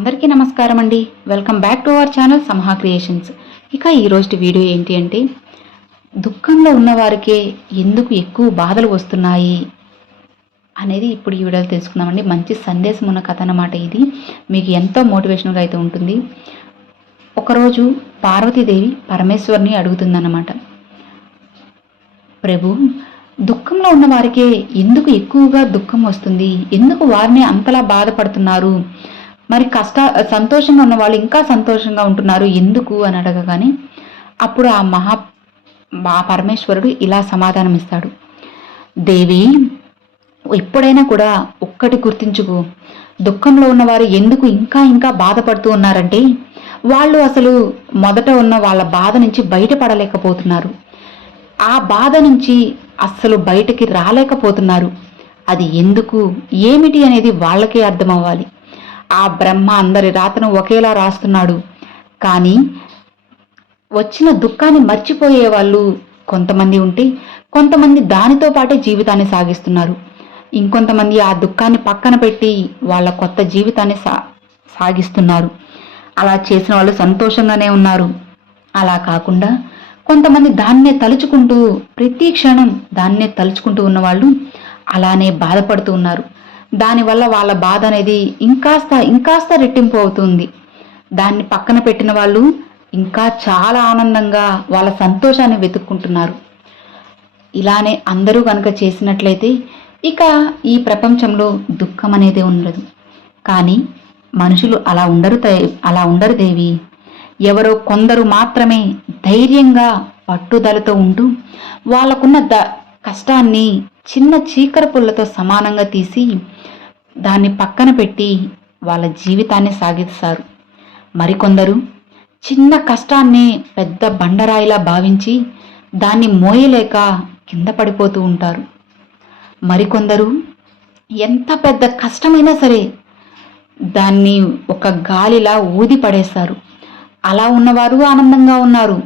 అందరికీ నమస్కారం అండి. Welcome back to our channel Samaha creations ఇక ఈరోజు వీడియో ఏంటి అంటే దుఃఖంలో ఉన్నవారికే ఎందుకు ఎక్కువ బాధలు వస్తున్నాయి అనేది ఇప్పుడు ఈ వీడియోలో తెలుసుకుందామండి. మంచి సందేశం ఉన్న కథ అన్నమాట ఇది. మీకు ఎంతో మోటివేషనల్గా అయితే ఉంటుంది. ఒకరోజు పార్వతీదేవి పరమేశ్వరిని అడుగుతుందన్నమాట. ప్రభు దుఃఖంలో ఉన్న వారికే ఎందుకు ఎక్కువగా దుఃఖం వస్తుంది? ఎందుకు వారిని అంతలా బాధపడుతున్నారు? మరి కష్ట సంతోషంగా ఉన్న వాళ్ళు ఇంకా సంతోషంగా ఉంటున్నారు. ఎందుకు అని అడగగానే అప్పుడు ఆ మహా ఆ పరమేశ్వరుడు ఇలా సమాధానం ఇస్తాడు. దేవి ఎప్పుడైనా కూడా ఒక్కటి గుర్తించుకో. దుఃఖంలో ఉన్నవారు ఎందుకు ఇంకా ఇంకా బాధపడుతూ ఉన్నారంటే వాళ్ళు అసలు మొదట ఉన్న వాళ్ళ బాధ నుంచి బయటపడలేకపోతున్నారు. ఆ బాధ నుంచి అస్సలు బయటకి రాలేకపోతున్నారు. అది ఎందుకు ఏమిటి అనేది వాళ్ళకే అర్థమవ్వాలి. ఆ బ్రహ్మ అందరి రాతను ఒకేలా రాస్తున్నాడు. కానీ వచ్చిన దుఃఖాన్ని మర్చిపోయే వాళ్ళు కొంతమంది ఉంటే కొంతమంది దానితో పాటే జీవితాన్ని సాగిస్తున్నారు. ఇంకొంతమంది ఆ దుఃఖాన్ని పక్కన పెట్టి వాళ్ళ కొత్త జీవితాన్ని సా సాగిస్తున్నారు. అలా చేసిన వాళ్ళు సంతోషంగానే ఉన్నారు. అలా కాకుండా కొంతమంది దాన్నే తలుచుకుంటూ ప్రతి క్షణం దాన్నే తలుచుకుంటూ ఉన్నవాళ్ళు అలానే బాధపడుతూ ఉన్నారు. దానివల్ల వాళ్ళ బాధ అనేది ఇంకాస్త ఇంకాస్త రెట్టింపు అవుతుంది. దాన్ని పక్కన పెట్టిన వాళ్ళు ఇంకా చాలా ఆనందంగా వాళ్ళ సంతోషాన్ని వెతుక్కుంటున్నారు. ఇలానే అందరూ కనుక చేసినట్లయితే ఇక ఈ ప్రపంచంలో దుఃఖం అనేది ఉండదు. కానీ మనుషులు అలా ఉండరు అలా ఉండరు దేవి. ఎవరో కొందరు మాత్రమే ధైర్యంగా పట్టుదలతో ఉంటూ వాళ్ళకున్న ద కష్టాన్ని చిన్న చీకర పుల్లతో సమానంగా తీసి దాన్ని పక్కన పెట్టి వాళ్ళ జీవితాన్ని సాగిస్తారు. మరికొందరు చిన్న కష్టాన్ని పెద్ద బండరాయిలా భావించి దాన్ని మోయలేక కింద పడిపోతూ ఉంటారు. మరికొందరు ఎంత పెద్ద కష్టమైనా సరే దాన్ని ఒక గాలిలా ఊది పడేస్తారు. అలా ఉన్నవారు ఆనందంగా ఉన్నారు.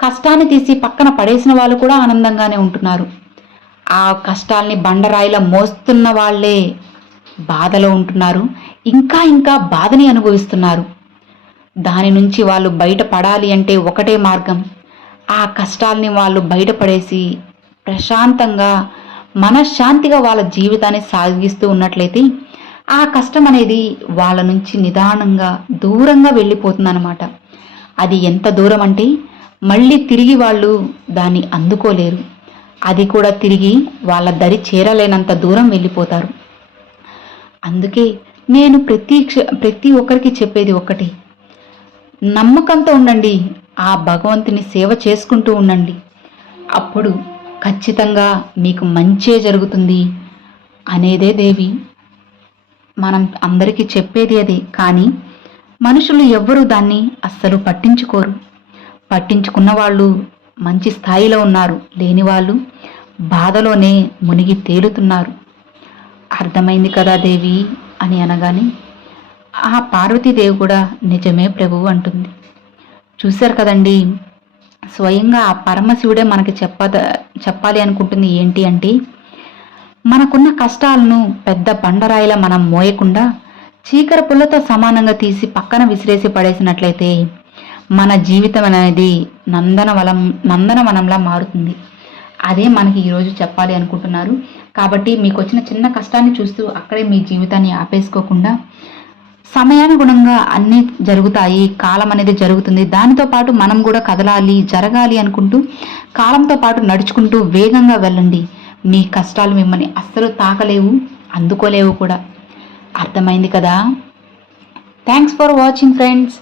కష్టాన్ని తీసి పక్కన పడేసిన వాళ్ళు కూడా ఆనందంగానే ఉంటున్నారు. ఆ కష్టాల్ని బండరాయిలా మోస్తున్న వాళ్ళే బాధలో ఉంటున్నారు ఇంకా ఇంకా బాధని అనుభవిస్తున్నారు. దాని నుంచి వాళ్ళు బయటపడాలి అంటే ఒకటే మార్గం. ఆ కష్టాల్ని వాళ్ళు బయటపడేసి ప్రశాంతంగా మనశ్శాంతిగా వాళ్ళ జీవితాన్ని సాగిస్తూ ఉన్నట్లయితే ఆ కష్టం అనేది వాళ్ళ నుంచి నిదానంగా దూరంగా వెళ్ళిపోతుందన్నమాట. అది ఎంత దూరం అంటే మళ్ళీ తిరిగి వాళ్ళు దాన్ని అందుకోలేరు. అది కూడా తిరిగి వాళ్ళ దరి చేరలేనంత దూరం వెళ్ళిపోతారు. అందుకే నేను ప్రతి క్ష ప్రతి ఒక్కరికి చెప్పేది ఒకటి నమ్మకంతో ఉండండి ఆ భగవంతుని సేవ చేసుకుంటూ ఉండండి. అప్పుడు ఖచ్చితంగా మీకు మంచే జరుగుతుంది అనేదే దేవి. మనం అందరికీ చెప్పేది అది కానీ మనుషులు ఎవ్వరూ దాన్ని అస్సలు పట్టించుకోరు. పట్టించుకున్న వాళ్ళు మంచి స్థాయిలో ఉన్నారు లేని వాళ్ళు బాధలోనే మునిగి తేలుతున్నారు. అర్థమైంది కదా దేవి అని అనగానే ఆ పార్వతీదేవి కూడా నిజమే ప్రభువు అంటుంది. చూశారు కదండి స్వయంగా ఆ పరమశివుడే మనకి చెప్పద చెప్పాలి అనుకుంటుంది ఏంటి అంటే మనకున్న కష్టాలను పెద్ద బండరాయిలా మనం మోయకుండా చీకర పుల్లతో సమానంగా తీసి పక్కన విసిరేసి పడేసినట్లయితే మన జీవితం అనేది నందనవలం నందనవనంలా మారుతుంది. అదే మనకి ఈరోజు చెప్పాలి అనుకుంటున్నారు. కాబట్టి మీకు వచ్చిన చిన్న కష్టాన్ని చూస్తూ అక్కడే మీ జీవితాన్ని ఆపేసుకోకుండా సమయానుగుణంగా అన్నీ జరుగుతాయి కాలం అనేది జరుగుతుంది. దానితో పాటు మనం కూడా కదలాలి జరగాలి అనుకుంటూ కాలంతో పాటు నడుచుకుంటూ వేగంగా వెళ్ళండి. మీ కష్టాలు మిమ్మల్ని అస్సలు తాకలేవు అందుకోలేవు కూడా. అర్థమైంది కదా? Thanks for watching friends